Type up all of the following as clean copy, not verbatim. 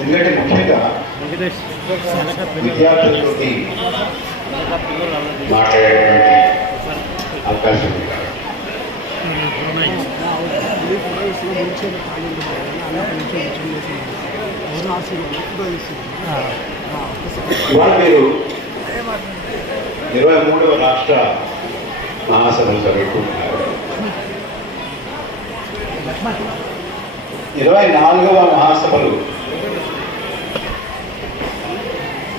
ఎందుకంటే ముఖ్యంగా విద్యార్థులతో మాట్లాడేటువంటి అవకాశం ఉంది. ఇవాళ మీరు 23వ రాష్ట్ర మహాసభలు జరుగుతున్నారు. 24వ మహాసభలు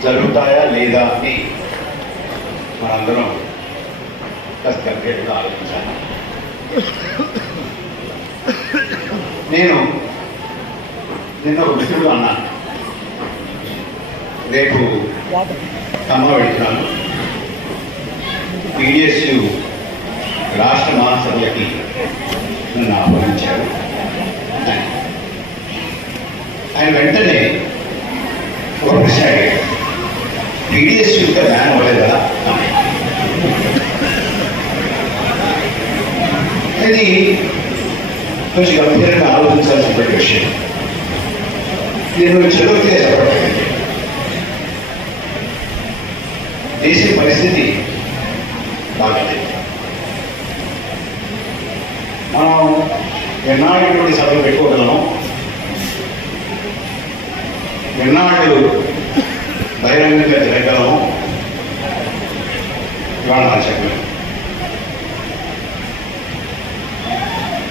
జరుగుతాయా లేదా అని మనందరం కాస్త కంప్లీట్గా ఆలోచించాను. నేను నిన్న ఒక మిత్రుడు అన్నాను, రేపు ఖమ్మం వెళ్తున్నాను, పీడిఎస్యు రాష్ట్ర మహాసభలకి నన్ను ఆహ్వానించారు. ఆయన వెంటనే ఒక ప్రశ్న అడిగాడు, పీడిఎస్యు ఇంకా బ్యాన్ అవ్వలేదా? ఇది కొంచెం గంభీరంగా ఆలోచించాల్సిన విషయం. నేను చదువుతే చెప్పట్లేదు. దేశ పరిస్థితి బాగాలేదు. మనం ఎన్నాళ్ళటువంటి సభలు పెట్టుకోగలము, ఎన్నాళ్ళు బహిరంగంగా తిరగలము, ఇవాళ నాకు చెప్పలేదు.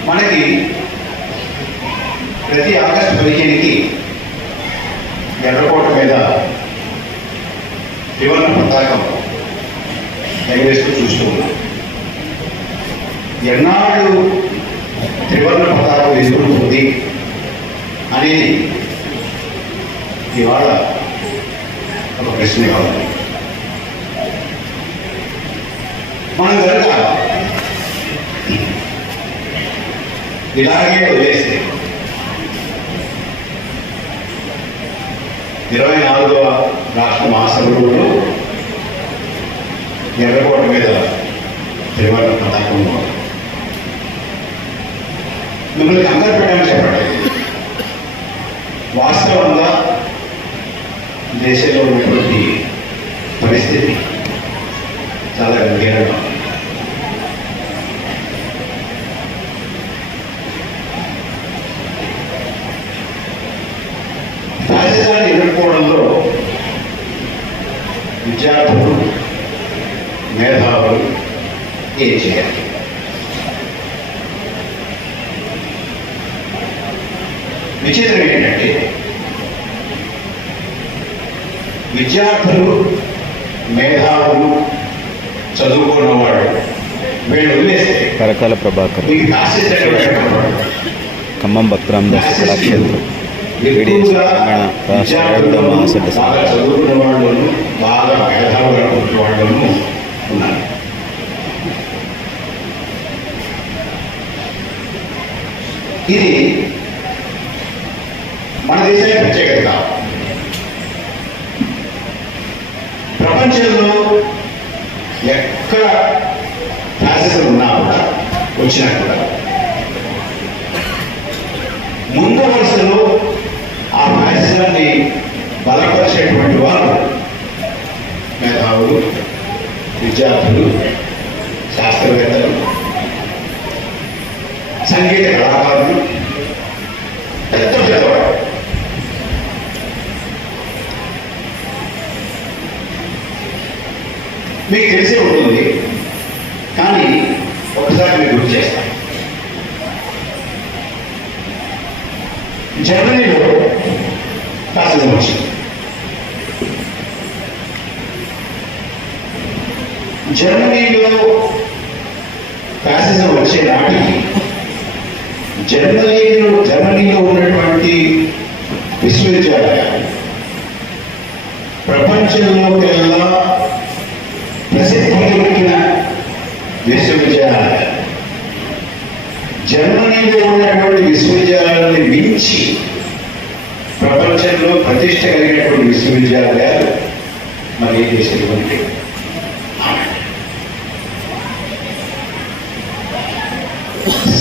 మనకి ప్రతి ఆగస్టు 15కి ఎర్రకోట మీద త్రివర్ణ పతాకం ఎగరేస్తూ చూస్తూ ఉన్నాం. ఎన్నాళ్ళు త్రివర్ణ పతాకం ఎదుర్కొంటుంది అనేది ఇవాళ ఒక ప్రశ్న కావాలి. మనం కనుక ఇలాగే వదిలేస్తే 24వ రాష్ట్ర మహాసభలో ఎర్రకోట మీద త్రివర్ణ పతాకం మిమ్మల్ని కంగారు పెట్టాలని చెప్పండి. వాస్తవంగా దేశంలో ఉన్నటువంటి పరిస్థితి చాలా గంభీరంగా ఉంది. రాజధాని ఎదుర్కోవడంలో విద్యార్థులు, మేధావులు ఏం చేయాలి? విచిత్రం ఏంటంటే విద్యార్థులు, మేధావులు, చదువుకున్నవాడు వీళ్ళు వదిలేస్తే కరకాల ప్రభాకర్, ఖమ్మం భక్తరామదాస్ కళాక్షేత్రం, తెలంగాణ రాష్ట్ర 7వ మహాసభ బాగా చదువుకున్న వాళ్ళను, బాగా మేధావులు అనుకున్న వాళ్ళను ఉన్నారు. ఇది మన దేశానికి ప్రత్యేకత కాదు. ప్రపంచంలో ఎక్కడ ఫ్యాసిజం ఉన్నా కూడా, వచ్చినా కూడా ముందు వరుసలో ఆ ఫ్యాసిజాన్ని బలపరిచేటువంటి వారు మేధావులు, విద్యార్థులు, శాస్త్రవేత్తలు, సంగీత కళాకారులు, పెద్ద పెద్దవాడు. మీకు తెలిసే ఉంటుంది, కానీ ఒకసారి మీరు గుర్తు చేస్తాను. జర్మనీలో ఫ్యాసిజం వచ్చింది. జర్మనీలో ఫ్యాసిజం వచ్చే నాటికి జర్మనీలో ఉన్నటువంటి విశ్వవిద్యాలయాలు ప్రపంచంలోకెల్లా ప్రసిద్ధికెక్కిన విశ్వవిద్యాలయాలు, జర్మనీలో ఉన్నటువంటి విశ్వవిద్యాలయాన్ని మించి ప్రపంచంలో ప్రతిష్ట కలిగినటువంటి విశ్వవిద్యాలయాలు మరి ఏ దేశంలో ఉంటాయి?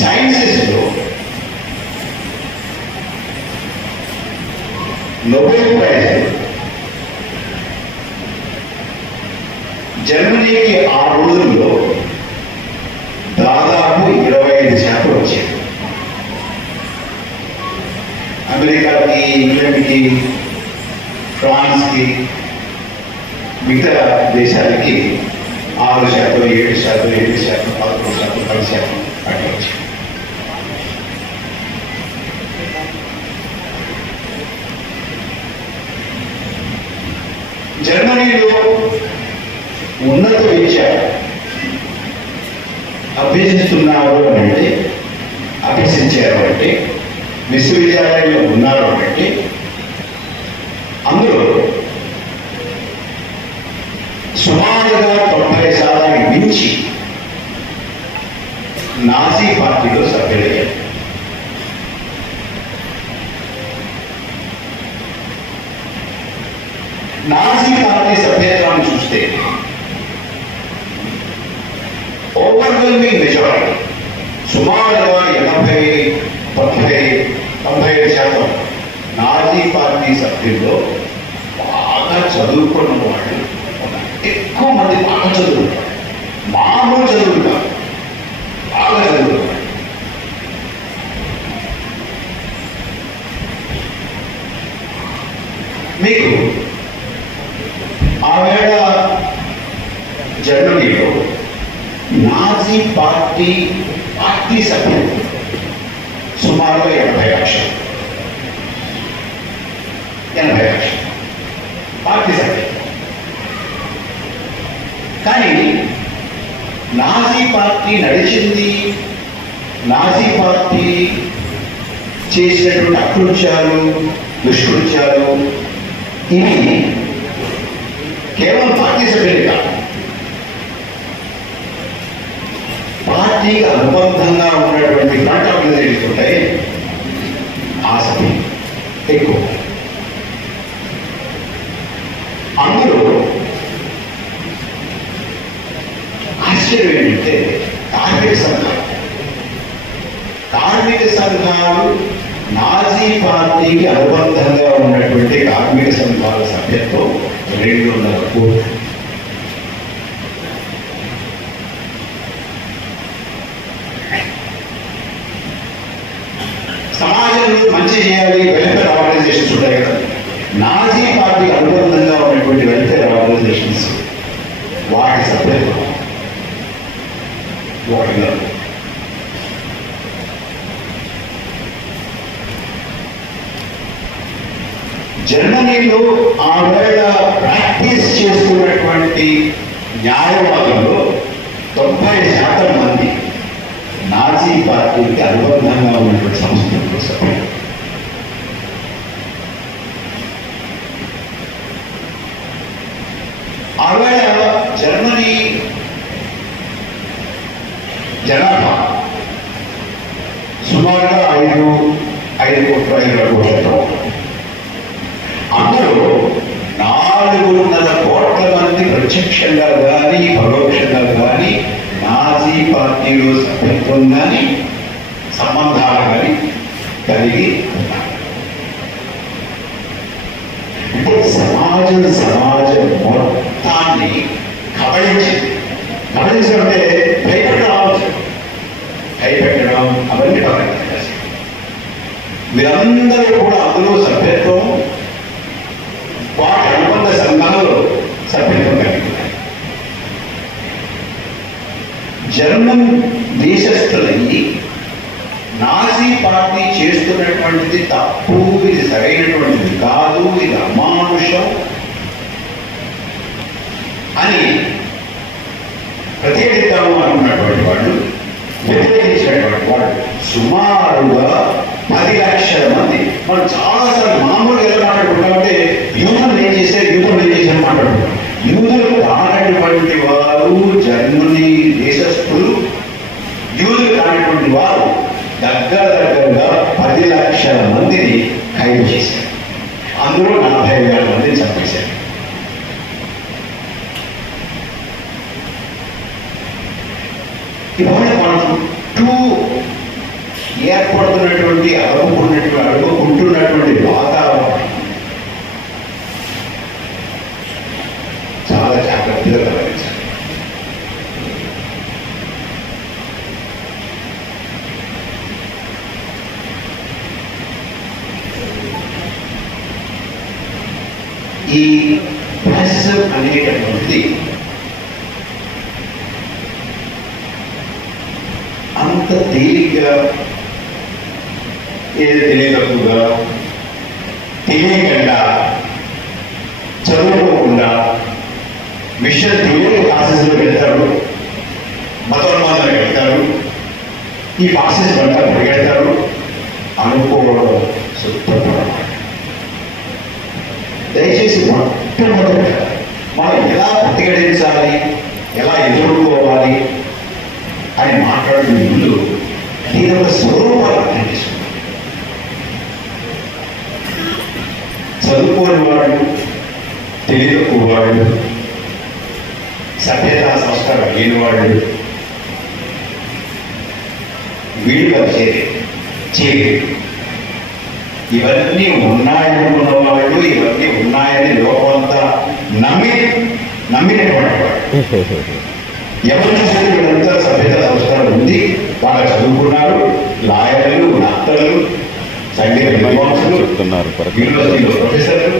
సైన్సెస్లో నోబెల్ ప్రైజ్ జర్మనీకి ఆ రోజుల్లో దాదాపు 25% వచ్చేది. అమెరికాకి, ఇంగ్లాండ్కి, ఫ్రాన్స్కి, మిగతా దేశాలకి 6%, 7%, 8%, 11%, 10% అట్లా వచ్చాయి. జర్మనీలో ఉన్నత విద్య అభ్యసిస్తున్నారు అంటే, అభ్యసించారు అంటే, విశ్వవిద్యాలయంలో ఉన్నారు అంటే అందులో సుమారుగా 90% మించి నాజీ పార్టీలో సభ్యులయ్యారు. నాజీ పార్టీ సభ్యత్వాన్ని చూస్తే ఓవర్వెల్మింగ్ మెజారిటీ, సుమారుగా 80-95% నాజీ పార్టీ సభ్యుల్లో బాగా చదువుకున్న వాళ్ళు ఎక్కువ మంది బాగా చదువుకుంటారు. మామూలు చదువుకుంటారు, బాగా చదువుకుంటారు. మీకు ఆవేళ జర్మనీలో నాజీ పార్టీ సభ్యులు సుమారుగా 80 లక్షలు పార్టీ సభ్యులు. కానీ నాజీ పార్టీ నడిచింది, నాజీ పార్టీ చేసినటువంటి అకృత్యాలు, దుష్కృత్యాలు ఇవి కేవలం పార్టీ సభ్యులే కాదు, పార్టీకి అనుబంధంగా ఉన్నటువంటి ఫ్రంట్ ఆర్గనైజేషన్స్ ఉంటాయి, ఆ సభ్యులు ఎక్కువ. అందులో ఆశ్చర్యం ఏంటంటే కార్మిక సంఘాలు నాజీ పార్టీకి అనుబంధంగా ఉన్నటువంటి కార్మిక సంఘాల సభ్యత్వం 2.5 కోట్లు. సమాజంలో మంచి చేయాలి, వెల్ఫేర్ ఆర్గనైజేషన్స్ ఉంటాయి కదా, నాజీ పార్టీకి అనుబంధంగా ఉన్నటువంటి వెల్ఫేర్ ఆర్గనైజేషన్స్ వాటి సభ్యత్వం వాటిలో జర్మనీలో ఆవేళ ప్రాక్టీస్ చేస్తున్నటువంటి న్యాయవాదుల్లో 90% మంది నాజీ పార్టీకి అనుబంధంగా ఉన్నటువంటి సంస్థల సభ్యులు. ఆవేళ జర్మనీ జనాభా సుమారుగా 5 కోట్లతో, అందులో 4.5 కోట్ల మంది ప్రత్యక్షంగా కానీ పరోక్షంగా కానీ నాజీ పార్టీలో సభ్యత్వం కానీ సంబంధాలు కానీ కలిగి ఉన్నారు. అంటే సమాజం మొత్తాన్ని కబళించడం అంటే భయపెట్టడం అవన్నీ పక్కన. వీరందరూ కూడా అందులో సభ్యత్వం, వాటి అనుబంధ సంఘాలలో సభ్యత్వం కలిగి ఉన్నాయి. జర్మన్ దేశస్థులయ్యి నాజీ పార్టీ చేస్తున్నటువంటిది తప్పు, ఇది సరైనటువంటిది కాదు, ఇది అమానుషం అని ప్రతిఘటిద్దాము అనుకున్నటువంటి వాళ్ళు, వ్యతిరేకించినటువంటి వాళ్ళు సుమారుగా 10 లక్షల మంది. మనం చాలాసార్లు మామూలుగా ఎలా మాట్లాడుకుంటామంటే యూదులు ఏం చేశారు మాట్లాడుకుంటాం. యూదులు కానటువంటి వారు, జర్మనీ దేశస్థులు యూదులు కానటువంటి వారు దగ్గరగా 10 లక్షల మందిని ఖైదు చేశారు. అందులో 40,000 మందిని చంపేశారు. ఇవాళ మనం చుట్టూ ఏర్పడుతున్నటువంటి అడుగుకుంటున్నటువంటి వాతావరణం ఈ ఫ్యాసిజం అనేటటువంటిది అంత తేలిగ్గా ఏది తెలియకుండా తెలియకుండా చదువుకోకుండా మిషన్ తెలియని క్లాసెస్లో వెళ్తాడు, మతోన్మాదాలు వెళ్తాడు, ఈ క్లాసెస్ వెంట పరిగెడతాడు అనుకోవడం శుద్ధపడమాట. దయచేసి మొట్టమొదట మనం ఎలా ప్రతిఘటించాలి, ఎలా ఎదుర్కోవాలి అని మాట్లాడుతున్న ముందు దీని ఒక స్వరూపాలు అర్థం చేసుకోవాలి. చదువుకోని వాడు, తెలియకు వాడు, సభ్యతా సంస్కారం లేనివాడు వీడిగా చేరి ఇవన్నీ ఉన్నాయనుకున్న వాళ్ళు, ఇవన్నీ ఉన్నాయని లోకమంతా నమ్మినటువంటి వాడు. ఎవరు చూస్తే వీళ్ళంతా సభ్యత సంస్కారం ఉంది, బాగా చదువుకున్నారు, లాయర్లు, డాక్టర్లు, సంగీత విద్వాంసులు, యూనివర్సిటీలో ప్రొఫెసర్లు,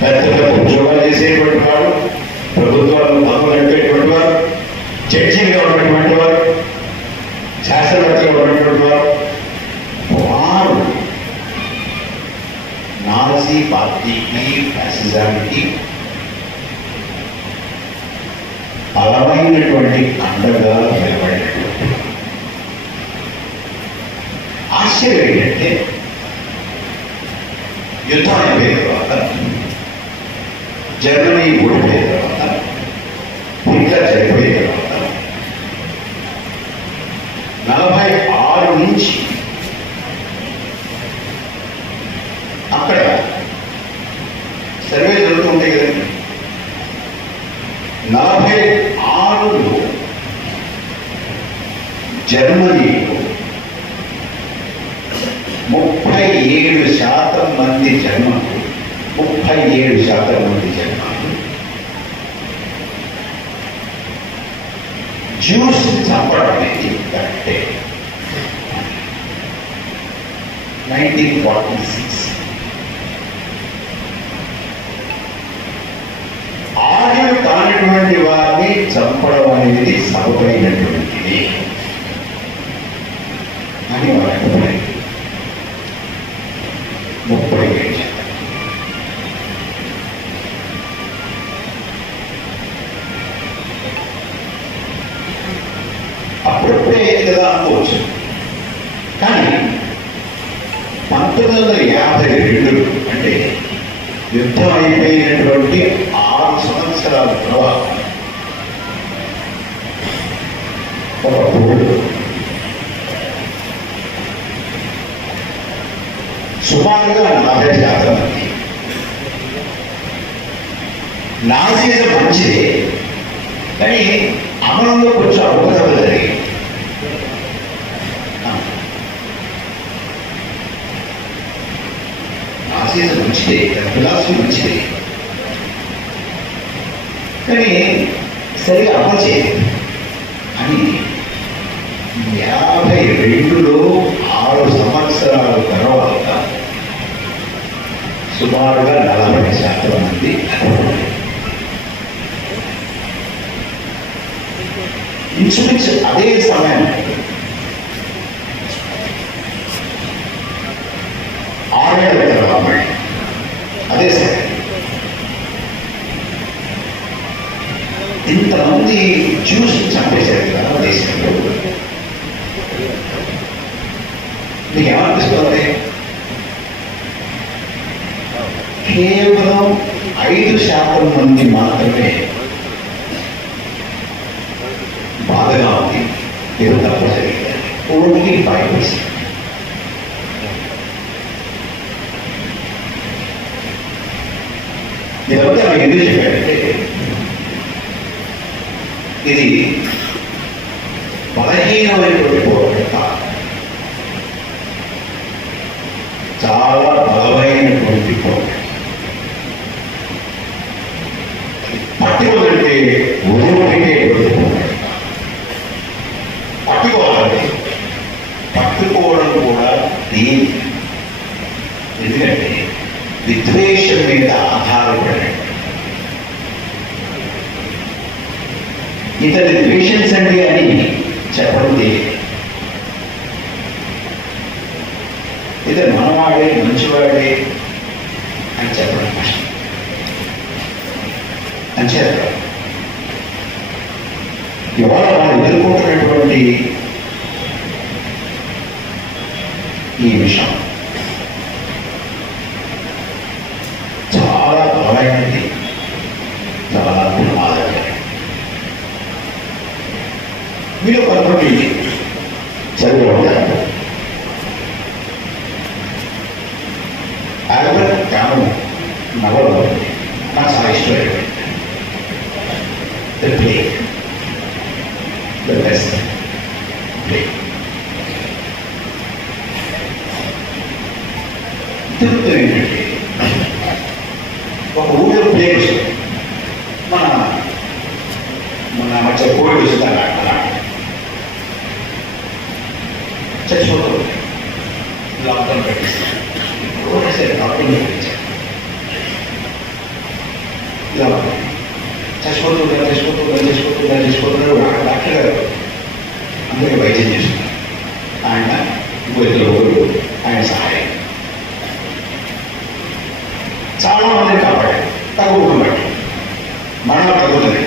పెద్ద పెద్ద ఉద్యోగాలు చేసేటువంటి వాడు, ప్రభుత్వాలను పనులు నడిపేటువంటి వారు, జడ్జీలుగా ఉన్నటువంటి వారు, శాస్త్రవేత్తలుగా ఉన్నటువంటి వారు, వారు నాజీ పార్టీకి, ఫ్యాసిజానికి బలమైనటువంటి అండగా నిలబడినటువంటి ఆశ్చర్యం ఏంటంటే యుద్ధం అయిపోయిన తర్వాత, జర్మనీ ఓడిపోయిన తర్వాత, హిట్లర్ చనిపోయిన తర్వాత 46 నుంచి అక్కడ సర్వే జరుగుతుంటాయి కదండి. 46లో జర్మనీలో 37% మంది జర్మన్లు, 37% మంది జర్మన్లు జ్యూస్ చంపడం అనేది కరెక్టే. 1946 ఆర్యులు కానిటువంటి వారిని చంపడం అనేది సబబైనటువంటిది అని వారి అభిప్రాయం. 37 అప్పుడప్పుడే కదా అనుకోవచ్చు. కానీ 1952 అంటే యుద్ధం అయిపోయినటువంటి 6 సంవత్సరాల తర్వాత ఒకప్పుడు సుమారుగా 40% మంది నాజీజం మంచిదే, కానీ అమలులో కొంచెం అవగాహన జరిగింది. నాజీజం మంచిదే, ఫిలాసఫీ మంచిదే, కానీ సరిగా అమలు చేయలేదు అని 52లో 6 సంవత్సరాల తర్వాత సుమారుగా 40% మంది ఇంచుమించు అదే సమయం 6 ఏళ్ల తర్వాత మళ్ళీ అదే సమయం ఇంతమంది జ్యూస్ చంపేశారు కదా దేశంలో. మీకు ఏమనిపిస్తుంది? కేవలం 5% మంది మాత్రమే బాధగా ఉంది, ఏదో తప్పు జరిగింది. ఓన్లీ 5%. ఇదంతా మీకు ఎందుకు చెప్పాడంటే, ఇది బలహీనమైనటువంటి పోరాటం, చాలా బలమైనటువంటి పోరాటం. పట్టుకోవాలంటే వదిలిపెట్టేటువంటి పోరాటం. పట్టుకోవాలంటే పట్టుకోవడం కూడా దేని, ఎందుకంటే విద్వేషం మీద ఆధారపడి ఇతని ద్వేషించండి అని చెప్పడం తెలియదు. ఇతను మనవాడే మంచివాడే అని చెప్పడం కష్టం. అంచేత ఇవాళ వాళ్ళు ఎదుర్కొంటున్నటువంటి ఈ విషయం చాలా బలమైనది, చాలా ప్రమాదకరమైనది. మీరు కొంతమంది చదివి ఉంటారు. ఆల్బర్ట్ క్యామూ నవల నాకు చాలా ఇష్టమైనది. The plague, the best plague. తిరుగుతూ ఏంటంటే ఒక ఊళ్ళో ప్లేగ్ వస్తుంది. మన మధ్య కోవిడ్ వస్తుంది అలా చచ్చిపోతుంది. లాక్డౌన్ పెట్టిస్తాను, లాక్డౌన్ పెట్టించాను. ఇలా చచ్చిపోతున్నాడు. డాక్టర్ గారు అందరికీ వైద్యం చేస్తున్నారు. ఆయన ఇంకో ఇద్దరు ఆయన సహాయం చాలా మందిని కాపాడారు. తగ్గుతుంది బట్టి మరణం తగ్గుతుంది.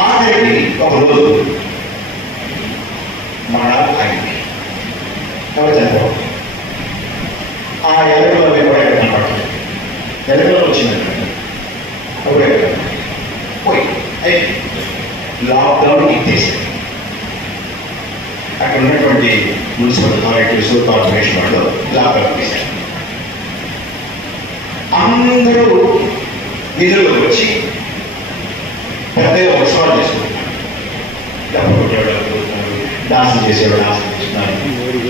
ఆఖరికి ఒక రోజు మరణాలు ఆగింది. ఎవరు చనిపోవాలి? ఆ ఎలకలో కూడా కనపడుతుంది. ఎలకలో వచ్చిందంటే అప్పుడే పోయి అయితే లాక్డౌన్ ఇచ్చేసింది. అక్కడ ఉన్నటువంటి మున్సిపల్ అథారిటీస్, కార్పొరేషన్ వాళ్ళు లాక్డౌన్ తీశారు. అందరూ నిధులు వచ్చి పెద్దగా ఉత్సవాలు చేసుకుంటున్నారు. డబ్బు కొట్టేవాళ్ళు అవుతున్నారు, డాన్సులు చేసేవాళ్ళు డాన్సులు చేస్తున్నారు,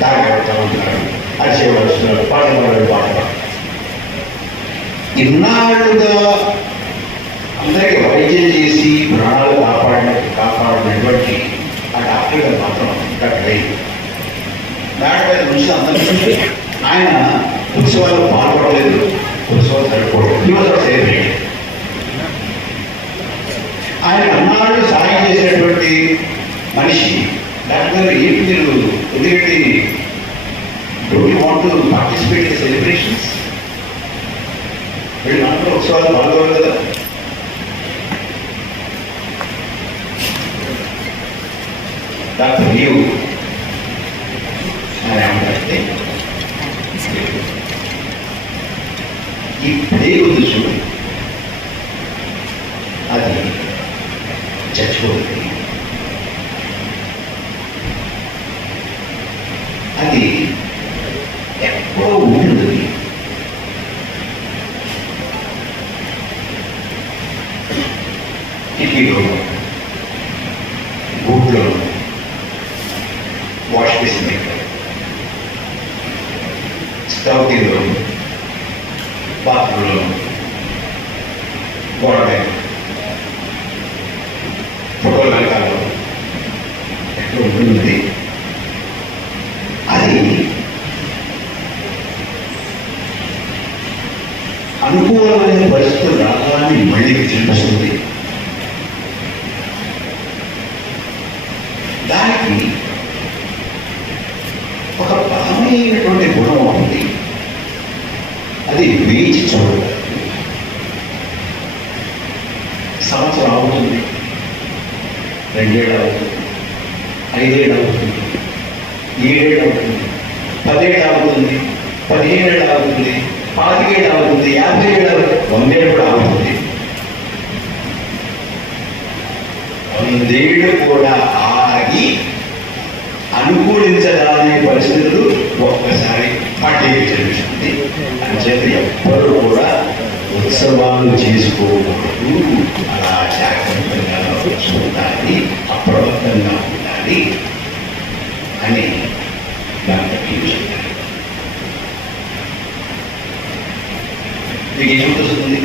తాగేవాళ్ళు అవుతున్నారు, అరిచేవాళ్ళు వస్తున్నారు, పాటలు పాటలు. ఇన్నాళ్ళుగా అందరికీ వైద్యం చేసి ప్రాణాలు కాపాడినటువంటి ఆ డాక్టర్ గారు మాత్రం ఇక్కడ లేదు. డాక్టర్ నుంచి అందరికీ ఆయన ఉత్సవాలు పాల్గొనలేదు, ఉత్సవాలు సరిపోలేదు. ఆయన అన్నాళ్ళు సాయం చేసినటువంటి మనిషి డాక్టర్ గారు ఏంటి మీరు ఎందుకంటే don't want to participate in celebrations? వీళ్ళు మాత్రం ఉత్సవాలు పాల్గొనరు కదా. డాక్టర్ నీవు అని ఏమంటే ఈ ప్లేగ్ ఉంది చూడు, అది చచ్చిపోతుంది. అది ఎప్పుడో ఉంటుంది. కిటికీలో, బూట్లో, వాష్ బేసిన్ దగ్గర, స్టవ్ కింద, బాత్రూంలో, గోడ మీద, ఫోటోల వెనకాలలో ఎక్కడ ఉంటుంది. అది అనుకూలమైన పరిస్థితులు రాగానే మళ్ళీ విజృంభిస్తుంది. దానికి ఒక బలమైనటువంటి గుణం ఉంది. అది వేచి చూడాలి. సంవత్సరం అవుతుంది, 2 ఏళ్ళు అవుతుంది, 5 ఏళ్ళు అవుతుంది, 7 ఏళ్ళు అవుతుంది, 10 ఏళ్ళు అవుతుంది, 15 ఏళ్ళు అవుతుంది, 25 ఏళ్ళు అవుతుంది, 50 ఏళ్ళు అవుతుంది, 100 ఏళ్ళు కూడా అవుతుంది. 100 ఏళ్ళు కూడా ఆగి అనుకూలించడానికి పరిస్థితులు ఒక్కసారి పార్టీకి జరుగుతుంది. అంచేత ఎవ్వరూ కూడా ఉత్సవాలు చేసుకోకూడదు, అలా జాగ్రత్తగా చూడాలి, అప్రమత్తంగా ఉండాలి అని డాక్టర్ చెప్పారు. మీకు ఏమవుతుంది?